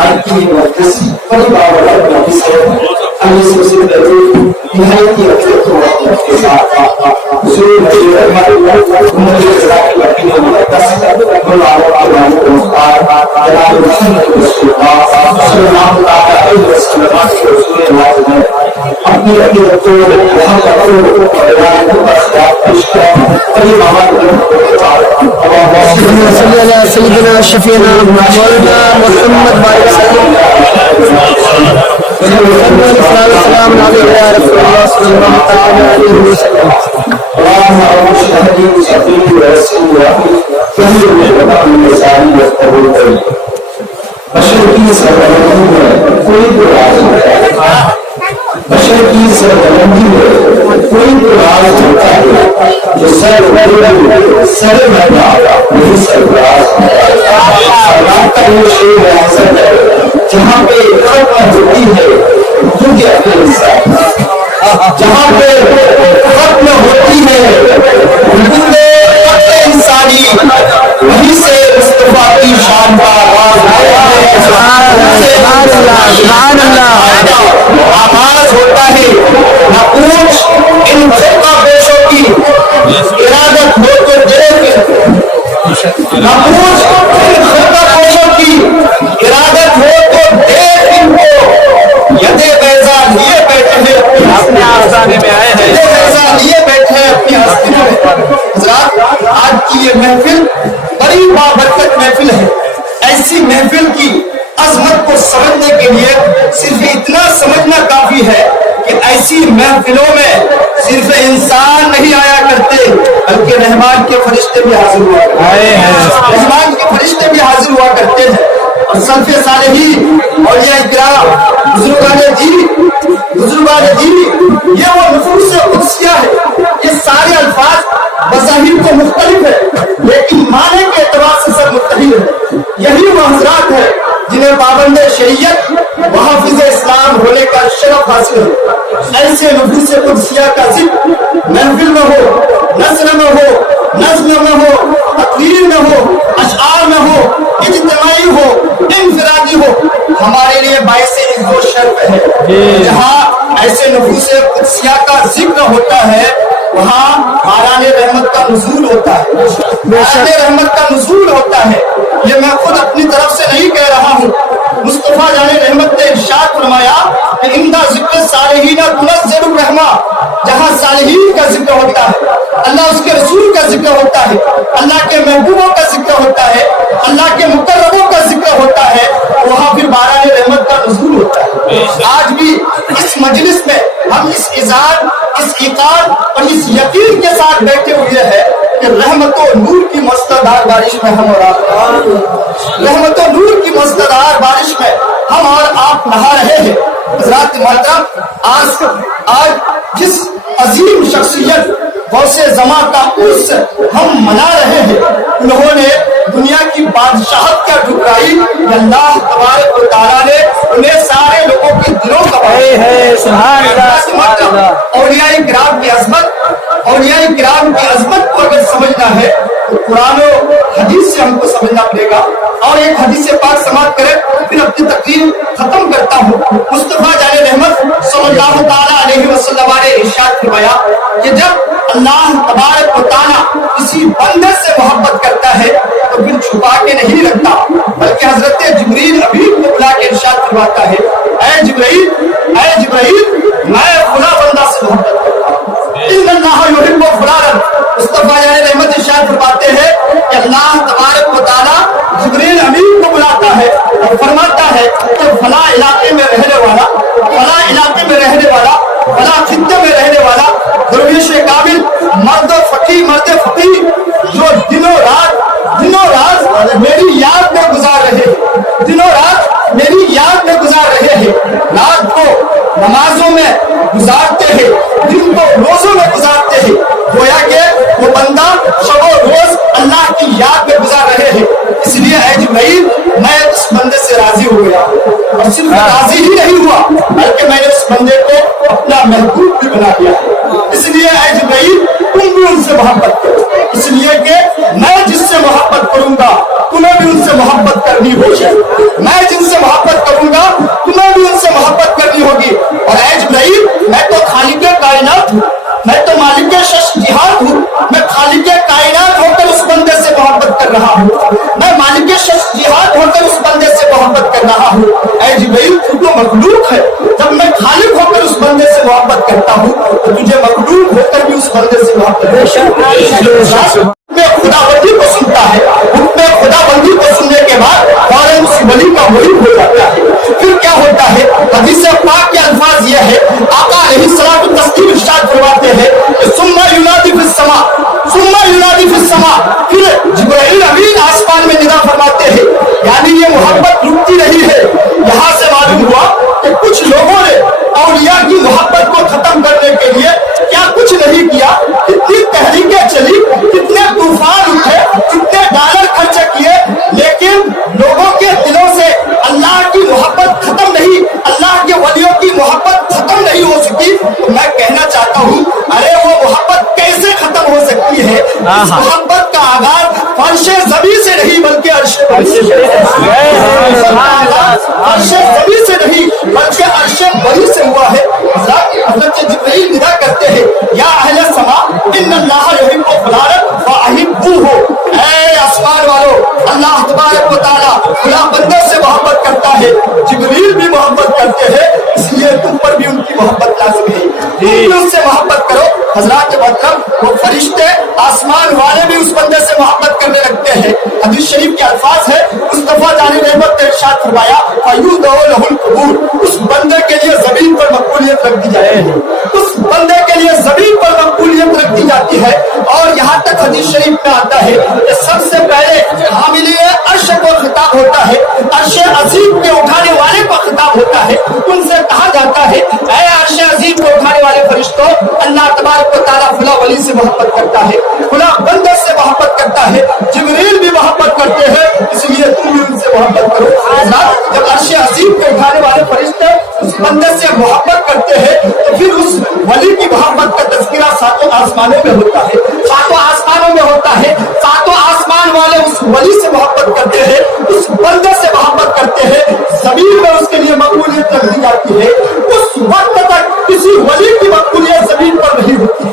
آج کی مجلس بڑی بابرکت مجلس ہے. اللہ سب سے پہلے نہایت ہی اچھے کے ساتھ حضور نبی رحمت محمد جناب محمد رسول اللہ صلی اللہ علیہ وسلم اپنی عقیدت کو محبت کو بیان کو پیش کیا. صلی اللہ سیدنا شفیعنا مولانا محمد بارک السلام علیکم یا رسول اللہ صلی اللہ علیہ وسلم. اللهم اشرح لي صدري ويسر لي امري واحلل عقدة من لساني يفقهوا قولي. بشر کی سربلندی میں کوئی راز ہوتا ہے. بشر کی سربلندی میں کوئی راز ہوتا ہے. جو سر بلند سر بنا وہی سرفراز ہوتا ہے. سرکار کا یہ شعر حسن ہے جہاں پہ ختم ہوتی ہے کیونکہ اپنے انسان جہاں پہ ختم ہوتی ہے وجود انسانی وہیں سے مصطفیٰ کی شان کا آغاز ہوتا ہے. نہ پوچھ ان فرقہ پیشوں کی ارادت ہو تو دیکھ. نہ پوچھ ان فرقہ پیشوں کی ارادت ہو تو دیکھ. ان کو یدے بیضا لیے بیٹھے ہیں اپنے آستانے میں آئے ہیں. یدے بیضا لیے بیٹھے ہیں اپنے آستانے میں. حضرات آج کی یہ محفل بڑی بابرکت محفل ہے. ایسی محفل کی عظمت کو سمجھنے کے لیے صرف اتنا سمجھنا کافی ہے کہ ایسی محفلوں میں صرف انسان نہیں آیا کرتے بلکہ رحمان کے فرشتے بھی حاضر ہوا کرتے ہیں. رحمان کے فرشتے بھی حاضر ہوا کرتے ہیں. اور سلف صالحین اولیاء کرام بزرگان دین یہ وہ نفوس قدسیہ ہے. یہ سارے الفاظ بظاہر تو مختلف ہے لیکن معنی کے اعتبار سے سب متحد ہے. یہی وہ حضرات ہے جنہیں پابند شریعت محافظ اسلام ہونے کا شرف حاصل ہے. ایسے نفوس قدسیہ کا ذکر محفل میں ہو، نثر میں ہو، نظم میں ہو، تقریر میں ہو، اشعار میں ہو، اجتماعی ہو، انفرادی ہو، ہمارے لیے باعث عزت و شرف ہے. جہاں ایسے نفوس قدسیہ کا ذکر ہوتا ہے وہاں باران رحمت کا نزول ہوتا ہے. باران رحمت کا نزول ہوتا ہے. یہ میں خود اپنی طرف سے نہیں کہہ رہا ہوں. مصطفیٰ جان رحمت نے ارشاد فرمایا کہ عند ذکر صالحین تنزل الرحمہ. جہاں صالحین کا ذکر ہوتا ہے، اللہ اس کے رسول کا ذکر ہوتا ہے، اللہ کے محبوبوں کا ذکر ہوتا ہے، اللہ کے مقربوں کا ذکر ہوتا ہے، وہاں پھر باران رحمت کا نزول ہوتا ہے. آج بھی اس مجلس میں ہم اس اذعان، اس ایقان اور اس یقین کے ساتھ بیٹھے ہوئے ہیں کہ رحمت و نور کی مستدار بارش میں ہم اور آپ رحمت و نور کی مستدار بارش میں ہم اور آپ نہا رہے ہیں. حضرات محترم، آج جس عظیم شخصیت غوث زماں کا عرس ہم منا رہے ہیں انہوں نے دنیا کی بادشاہت کیا ٹھکرائی. اللہ تبارک و تعالیٰ نے انہیں سارے لوگوں کے دلوں کا اولیاء کرام کی عظمت کو اگر سمجھنا ہے تو قرآن و حدیث سے ہم کو سمجھنا پڑے گا. اور ایک حدیث پاک سماعت کریں پھر اپنی تقریر ختم کرتا ہوں. مصطفیٰ جان رحمت صلی اللہ تعالیٰ علیہ وسلم نے ارشاد فرمایا کہ جب اللہ تبارک و تعالیٰ کسی بندے سے محبت کرتا ہے تو پھر چھپا کے نہیں رکھتا بلکہ حضرت جبریل حبیب کو بلا کے ارشاد فرماتا ہے اے جبریل میں فلاں بندہ سے محبت کرتا ہوں. ان اللہ یحب فلانا. مصطفیٰ جان رحمت ارشاد فرماتے ہیں کہ اللہ تبارک و تعالیٰ جبریل حبیب کو بلاتا ہے اور فرماتا ہے کہ فلاں علاقے میں رہنے والا، فلاں خطے میں رہنے والا درویش کامل مرد فقیر جو دنوں رات میری یاد میں گزار رہے ہیں، رات کو نمازوں میں گزارتے ہیں، دن کو روزوں میں گزارتے ہیں. گویا کہ وہ بندہ شب و روز اللہ کی یاد میں گزار رہے ہیں. اس لیے اے جبرائیل میں اس بندے سے راضی ہو گیا اور صرف راضی ہی نہیں ہوا بلکہ میں نے اس بندے کو اپنا محبوب بھی بنا دیا. اس لیے اے جبرائیل تم بھی ان سے محبت کرو، اس لیے کہ میں جس سے محبت کروں گا تمہیں بھی ان سے محبت کرنی ہوگی. میں جن سے محبت जिब्रील तू तो मखलूक है, जब मैं खालिक होकर उस बंदे से मोहब्बत करता हूँ तो तुझे मखलूक होकर भी उस बंदे से मोहब्बत में खुदाबंदी को सुनता है, उसमें खुदाबंदी को सुनने के बाद फौरन उस वली का मुरीद हो जाता है। फिर क्या होता है, हदीस पाक के अल्फाज ये है, आका अलैहिस्सलातु तस्लीम इरशाद फरमाते हैं कि सुम्मा युनादी फिस समा, सुम्मा युनादी फिस समा, फिर जिब्राइल अमीन आसमान में निदा फरमाते हैं। यानी ये मोहब्बत रुकती नहीं है। यहाँ से मालूम हुआ कि कुछ लोगों ने औलिया की मोहब्बत को खत्म करने के लिए क्या कुछ नहीं किया, कितनी तहरीकें चली, कितने तूफान उठे, कितने डॉलर खर्च किए, लेकिन लोगों के दिलों से अल्लाह की मोहब्बत खत्म नहीं, अल्लाह के वलियों की मोहब्बत खत्म नहीं हो सकी। तो मैं कहना चाहता हूँ, अरे वो मोहब्बत कैसे खत्म हो सकती है? इस मोहब्बत का आगाज फर्शे ज़मीन से नहीं बल्कि अर्शे ज़मीन से नहीं बल्कि अर्शे बरी से हुआ है। हज़रत जिब्रील निदा करते हैं, या अहले समा इन्नल्लाह युहिब्बु फुलाना फअहिब्बूहु, ऐ आसमान वालों, अल्लाह तबारक व तआला खुदा बंदे से मोहब्बत करता है, जिब्रील भी मोहब्बत करते हैं, इसलिए तुम पर भी उनकी मोहब्बत लाज़िम है, तुम भी उससे मोहब्बत करो। हज़रात मतलब वो फरिश्ते आसमान वाले भी उस बंदे से मोहब्बत करने लगते हैं। हदीस शरीफ के अल्फाज है, मुस्तफा जानी रहमत ने इरशाद फरमाया, फयुदउ लहुल कबूल, उस बंदे के लिए जमीन पर मकबूलियत रख दी जाएगी, उस बंदे के लिए जमीन पर मकबूलियत रख दी जाती है। और यहाँ तक हदीस शरीफ में आता है कि सबसे पहले हामिले अर्श को खिताब होता है, अर्श अजीम के उठाने वाले को खिताब होता है। उनसे कहा जाता है, ऐ अर्श अजीम को उठाने वाले फरिश्तों, अल्लाह तबारक व तआला फुला वली से मोहब्बत करता है, फुला बंदे से मोहब्बत करता है, जिब्रील भी मोहब्बत करते हैं, इसलिए तुम भी उनसे मोहब्बत करो। जब अर्श अजीम के उठाने वाले फरिश्ते उस बंदे से मोहब्बत करते हैं तो फिर उस वली की मोहब्बत का तज़किरा सातों आसमानों में होता है, सातों आसमानों में होता है, सातों आसमान वाले उस वली से मोहब्बत करते हैं, उस बंदे से मोहब्बत करते हैं, ज़मीन में उसके लिए मकबूलियत रख दी जाती है। उस वक्त तक किसी वली की मकबूलियत ज़मीन पर नहीं होती है,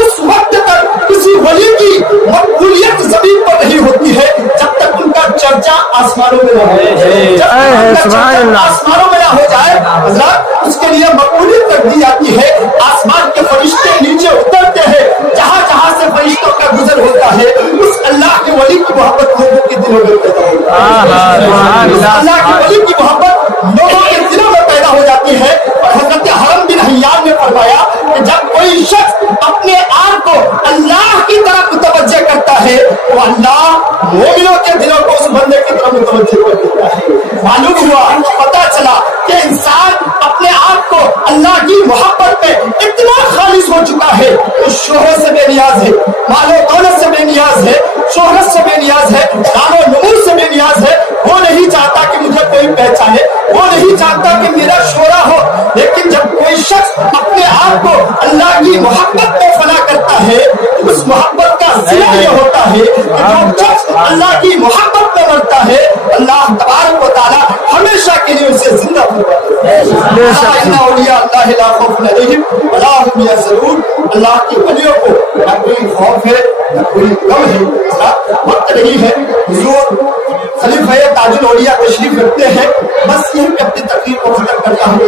उस वक्त तक किसी वली की मकबूलियत ज़मीन पर नहीं होती है जब तक उनका चर्चा आसमानों में ना हो जाए, आसमानों में ना हो जाए, हज़रात उसके लिए मकबूलियत रख दी जाती है। आसमान के फरिश्ते नीचे उतरते हैं, जहाँ जहाँ से फरिश्तों का गुजर होता है, उस अल्लाह के वली की मोहब्बत लोगों के दिलों में पैदा होती है, उस अल्लाह के वली की मोहब्बत लोगों के दिलों में पैदा हो जाती है। और हज़रत हरम बिन हय्यान ने फरमाया कि जब कोई शख्स अपने आप को अल्लाह की तरफ मुतवज्जे करता है तो अल्लाह मोमिनों के दिलों को उस बंदे की तरफ मुतवज्जे कर देता है। मालूम हुआ, पता चला कि इंसान अपने आप को अल्लाह की मोहब्बत में इतना खालिस हो चुका है, तो शोहरत से बेनियाज है, मालो दौलत से बेनियाज है, शोहरत से बेनियाज है, नामो नमूर से बेनियाज है। वो नहीं चाहता कि मुझे कोई पहचाने, वो नहीं चाहता कि मेरा शोहरा हो। लेकिन जब कोई शख्स अपने आप को अल्लाह की मोहब्बत में फना करता है, उस मोहब्बत का सिला ये होता है कि जो शख्स अल्लाह की मोहब्बत में मरता है, अल्लाह तबारक व तआला हमेशा के लिए उसे जिंदा अल्लाह की वलियों को न कोई खौफ है न कोई गम है, वक्त नहीं है। हुजूर खलीफा ताजुल औलिया तशरीफ रखते हैं। बस यही अपनी तकलीफ को खत्म करता हूँ।